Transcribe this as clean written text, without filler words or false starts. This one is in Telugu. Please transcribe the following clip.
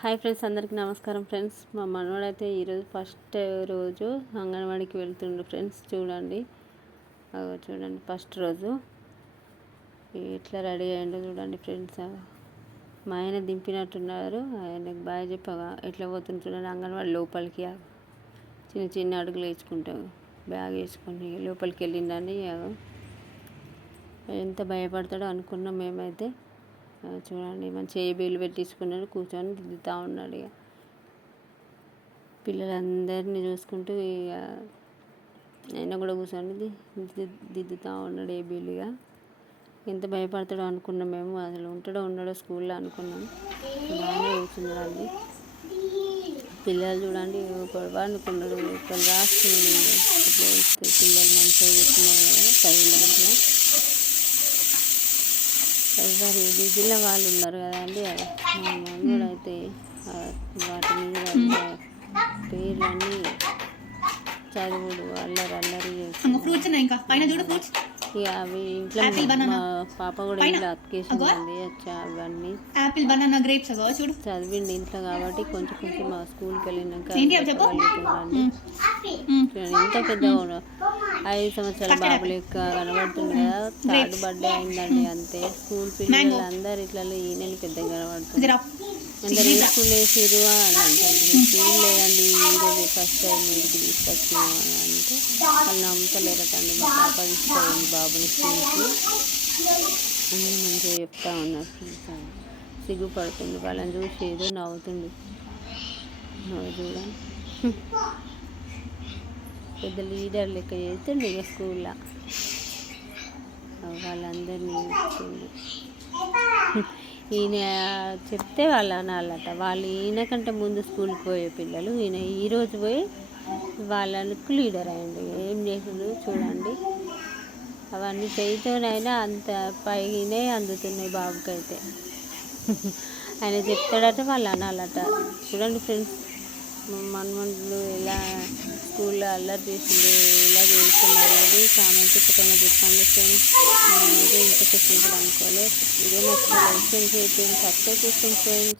హాయ్ ఫ్రెండ్స్, అందరికీ నమస్కారం ఫ్రెండ్స్. మా మనవడైతే ఈరోజు ఫస్ట్ రోజు అంగన్వాడికి వెళ్తుండు ఫ్రెండ్స్. చూడండి ఫస్ట్ రోజు ఎట్లా రెడీ అయ్యిండో చూడండి ఫ్రెండ్స్. మా ఆయన దింపినట్టున్నారు. ఆయనకు బాగా చెప్పగా ఎట్లా పోతుంటున్నాడు అంగన్వాడి లోపలికి. చిన్న చిన్న అడుగులు వేసుకుంటావు, బ్యాగ్ వేసుకొని లోపలికి వెళ్ళిండండి. ఎంత భయపడతాడో అనుకున్నాం మేమైతే. చూడండి మంచి బీలు పెట్టించుకున్నాడు, కూర్చొని దిద్దుతూ ఉన్నాడు. ఇక పిల్లలందరినీ చూసుకుంటూ ఇక ఆయన కూడా కూర్చొని దిద్దుతూ ఉన్నాడు ఏబీలుగా. ఎంత భయపడతాడో అనుకున్నాం మేము. అసలు ఉంటాడో ఉండడో స్కూల్లో అనుకున్నాం. బాగానే కూర్చున్నాడండి. పిల్లలు చూడండి, ఒకడు అనుకున్నాడు, ఒకరు రాస్తున్నాడు. ఇట్లా వస్తే పిల్లలు మంచిగా కూర్చున్నారు కదా సైలెంట్గా. ఎవరు జిల్లా వాళ్ళు ఉన్నారు కదండి. మా మనవడు అయితే వాటి మీద పేర్లన్నీ చదువుడు అల్లరి ఇక అవి ఇంట్లో మా పాప కూడా ఇంట్లో అతికేసిందండి. అవన్నీ చదివిండి ఇంట్లో కాబట్టి కొంచెం కొంచెం మా స్కూల్కి వెళ్ళినాక ఎంత పెద్దగా 5 సంవత్సరాల బాబు లెక్క కనబడుతుంది కదా. థర్డ్ బర్త్డే అయిందండి అంతే. స్కూల్ పిల్లలు అందరు ఇట్లా ఈయనని పెద్దగా కనబడుతుంది. అందరు ఏ స్కూల్ వేసిరు అని అంటుంది. స్కూల్ లేదండి, ఈరోజు ఫస్ట్ టైం ఇంటికి తీసుకొచ్చినాము అని అంటే వాళ్ళు నమ్మకలేరటండి. మా పాప తీసుకెళ్ళింది బాబుని స్కూల్కి అన్నీ మంచిగా చెప్తా ఉన్నారు. సిగ్గుపడుతుంది వాళ్ళని చూసి, ఏదో నవ్వుతుంది. చూడండి పెద్ద లీడర్ లెక్క చేస్తుండే ఇక స్కూల్లో వాళ్ళందరినీ. ఈయన చెప్తే వాళ్ళు అనాలట. వాళ్ళు ఈయన కంటే ముందు స్కూల్కి పోయే పిల్లలు, ఈయన ఈరోజు పోయి వాళ్ళకు లీడర్ అయ్యండి. ఏం చేసిండు చూడండి. అవన్నీ చేయటోనైనా అంత పైనే అందుతున్నాయి బాబుకైతే. ఆయన చెప్తాడట, వాళ్ళు అనాలట. చూడండి ఫ్రెండ్స్, మనమంటలు ఎలా స్కూల్లో అల్లరి చేసిండు, ఇలా చేస్తున్నారు అనేది కామెంట్ చెప్పకుండా చెప్పండి ఫ్రెండ్స్. నేనైతే ఇంత చెప్పి అనుకోలేదు. ఇదే నచ్చిన లైక్ చేయండి, సబ్స్క్రైబ్ చేసుకోండి ఫ్రెండ్స్.